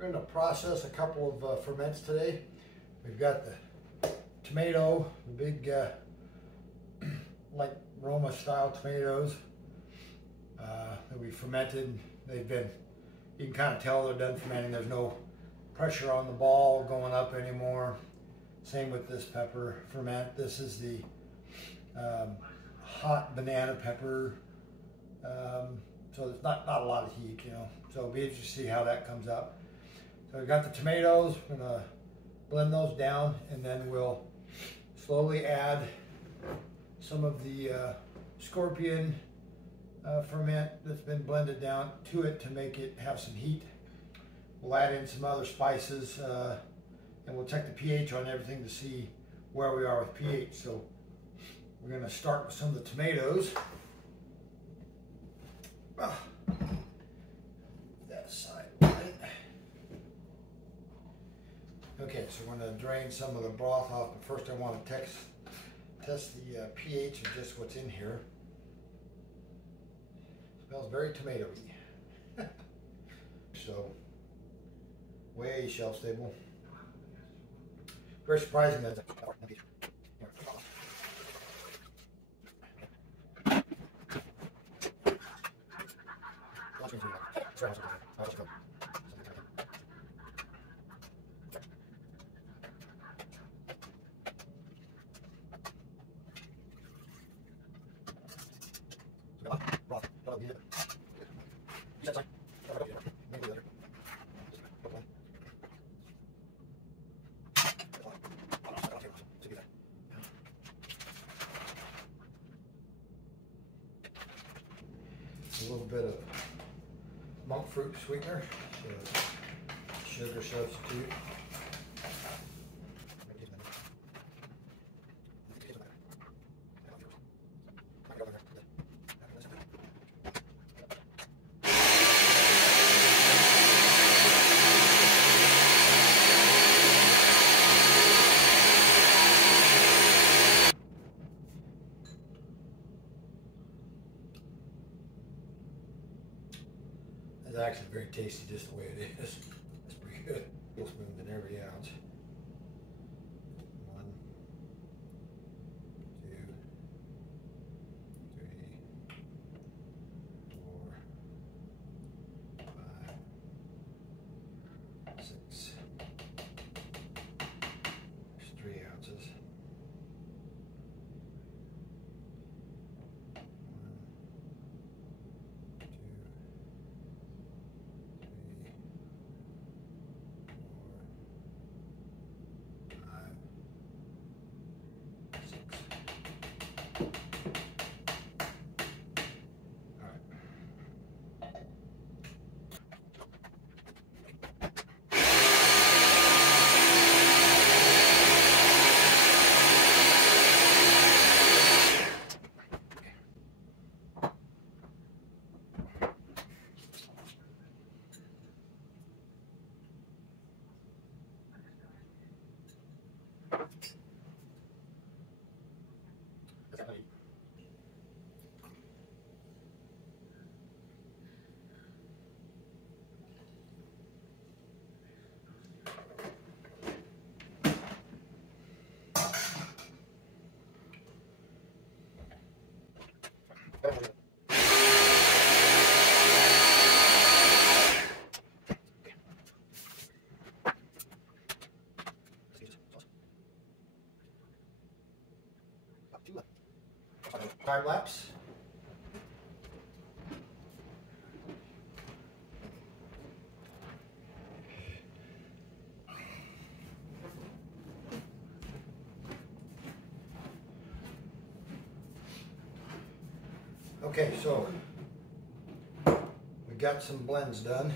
We're going to process a couple of ferments today. We've got the tomato, the big like Roma style tomatoes that we fermented. They've been, you can kind of tell they're done fermenting. There's no pressure on the ball going up anymore. Same with this pepper ferment. This is the hot banana pepper. So there's not a lot of heat, you know. So it'll be interesting to see how that comes out. So we've got the tomatoes. We're gonna blend those down, and then we'll slowly add some of the scorpion ferment that's been blended down to it to make it have some heat. We'll add in some other spices, and we'll check the pH on everything to see where we are with pH. So we're gonna start with some of the tomatoes. That side, right? Okay, so we're going to drain some of the broth off, but first I want to test the pH of just what's in here. Smells very tomatoey. So, way shelf stable. Very surprising that a little bit of monk fruit sweetener, so sugar substitute. It's actually very tasty just the way it is. It's pretty good. Tablespoon in every ounce. 1, 2, 3, 4, 5, 6. There's 3 ounces. Time lapse. Okay, so we got some blends done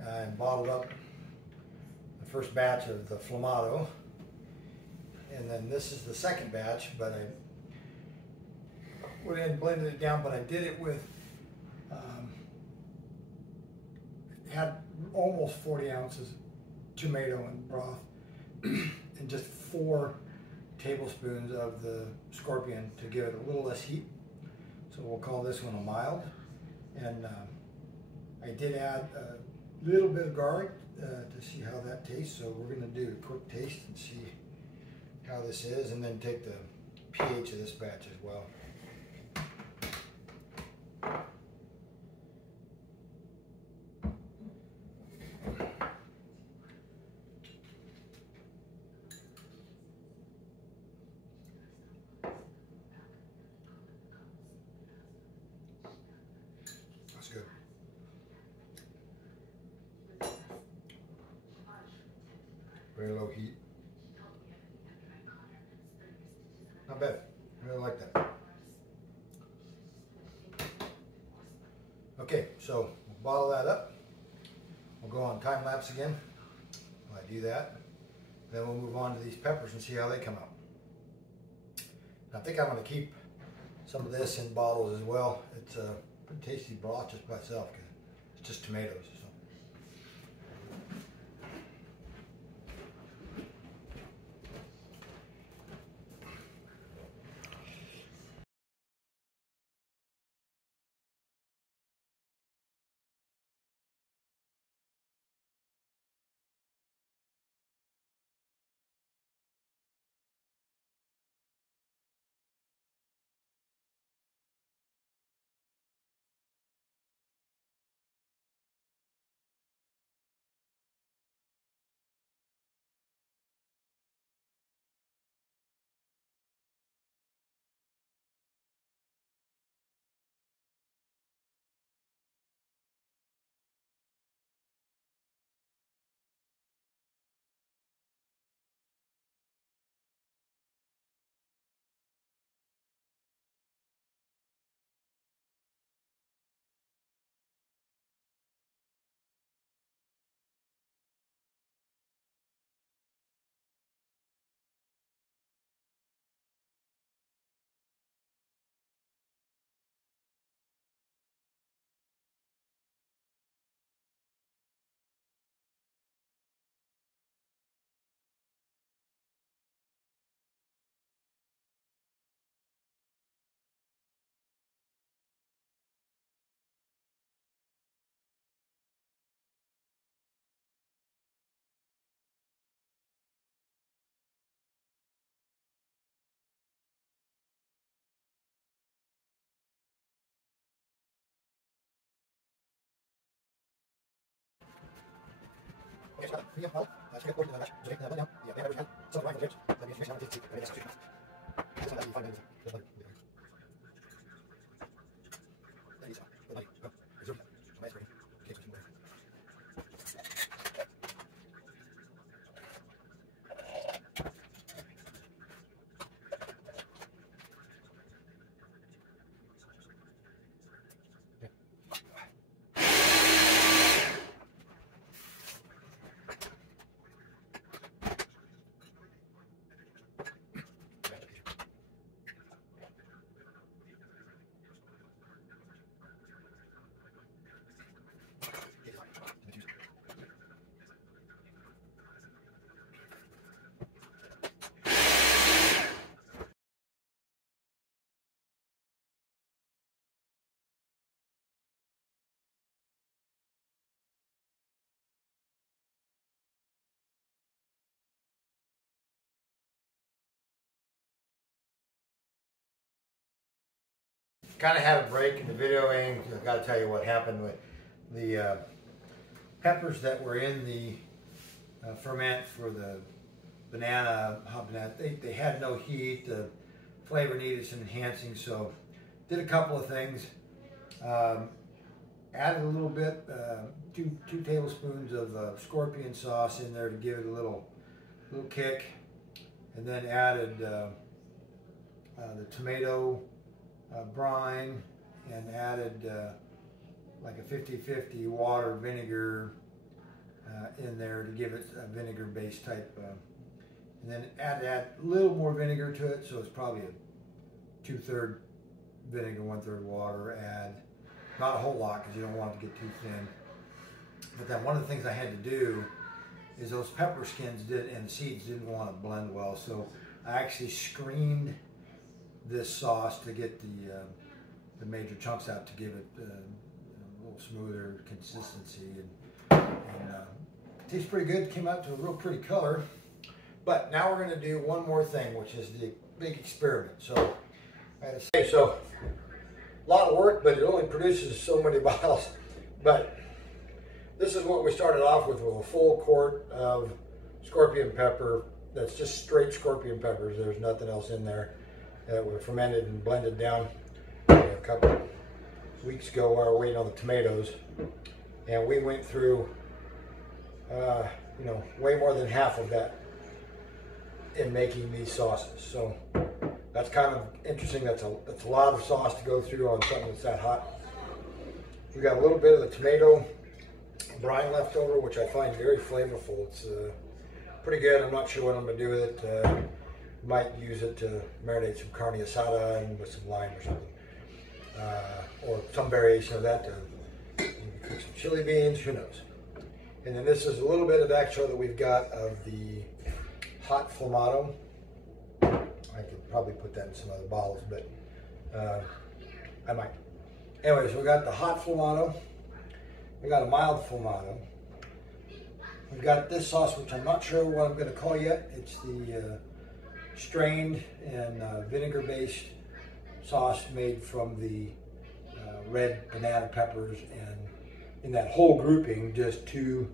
and bottled up the first batch of the Flamato, and then this is the second batch, but I went in and blended it down, but I did it with, had almost 40 ounces tomato and broth and just 4 tablespoons of the scorpion to give it a little less heat. So we'll call this one a mild. And I did add little bit of garlic to see how that tastes. So we're going to do a quick taste and see how this is, and then take the pH of this batch as well. That's good. Very low heat. Not bad. I really like that. Okay, so we'll bottle that up. We'll go on time lapse again while I do that. Then we'll move on to these peppers and see how they come out. I think I'm going to keep some of this in bottles as well. It's a pretty tasty broth just by itself because it's just tomatoes. So. Kind of had a break in the videoing. I've got to tell you what happened with the peppers that were in the ferment for the hot banana. They had no heat. The flavor needed some enhancing, so did a couple of things. Added a little bit, two tablespoons of scorpion sauce in there to give it a little kick, and then added the tomato brine, and added like a 50-50 water vinegar in there to give it a vinegar based type, and then add a little more vinegar to it, so it's probably a 2/3 vinegar, 1/3 water. Add not a whole lot because you don't want it to get too thin. But then one of the things I had to do is those pepper skins and the seeds didn't want to blend well, so I actually screened this sauce to get the major chunks out to give it a little smoother consistency. And tastes pretty good. Came out to a real pretty color. But now we're going to do one more thing, which is the big experiment. So, I had to say, so a lot of work, but it only produces so many bottles. But this is what we started off with a full quart of scorpion pepper. That's just straight scorpion peppers. There's nothing else in there. That were fermented and blended down a couple of weeks ago while we were waiting on the tomatoes. And we went through, way more than half of that in making these sauces. So that's kind of interesting. That's a lot of sauce to go through on something that's that hot. We got a little bit of the tomato brine left over, which I find very flavorful. It's pretty good. I'm not sure what I'm going to do with it. Might use it to marinate some carne asada and with some lime or something. Or some variation of that to cook some chili beans, who knows. And then this is a little bit of extra that we've got of the hot Flamato. I could probably put that in some other bottles, but I might. Anyways, we got the hot Flamato. We got a mild Flamato. We've got this sauce, which I'm not sure what I'm going to call yet. It's the strained and vinegar-based sauce made from the red banana peppers, and in that whole grouping, just 2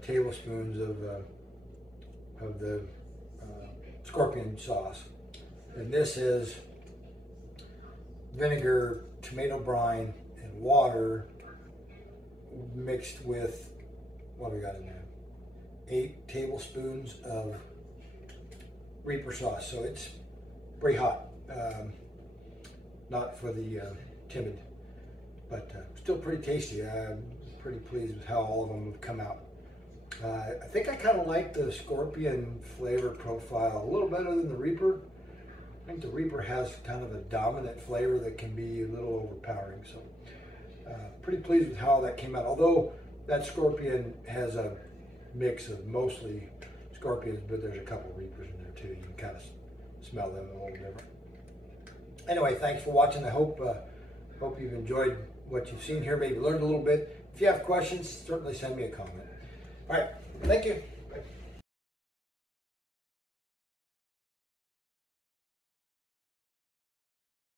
tablespoons of the scorpion sauce. And this is vinegar, tomato brine, and water mixed with, what do we got in there? 8 tablespoons of Reaper sauce. So it's pretty hot. Not for the timid, but still pretty tasty. I'm pretty pleased with how all of them have come out. I think I kind of like the scorpion flavor profile a little better than the Reaper. I think the Reaper has kind of a dominant flavor that can be a little overpowering. So pretty pleased with how that came out. Although that scorpion has a mix of mostly scorpions, but there's a couple Reapers in there too. You can kind of smell them a little different. Anyway, thanks for watching. I hope you've enjoyed what you've seen here, maybe learned a little bit. If you have questions, certainly send me a comment. All right, thank you.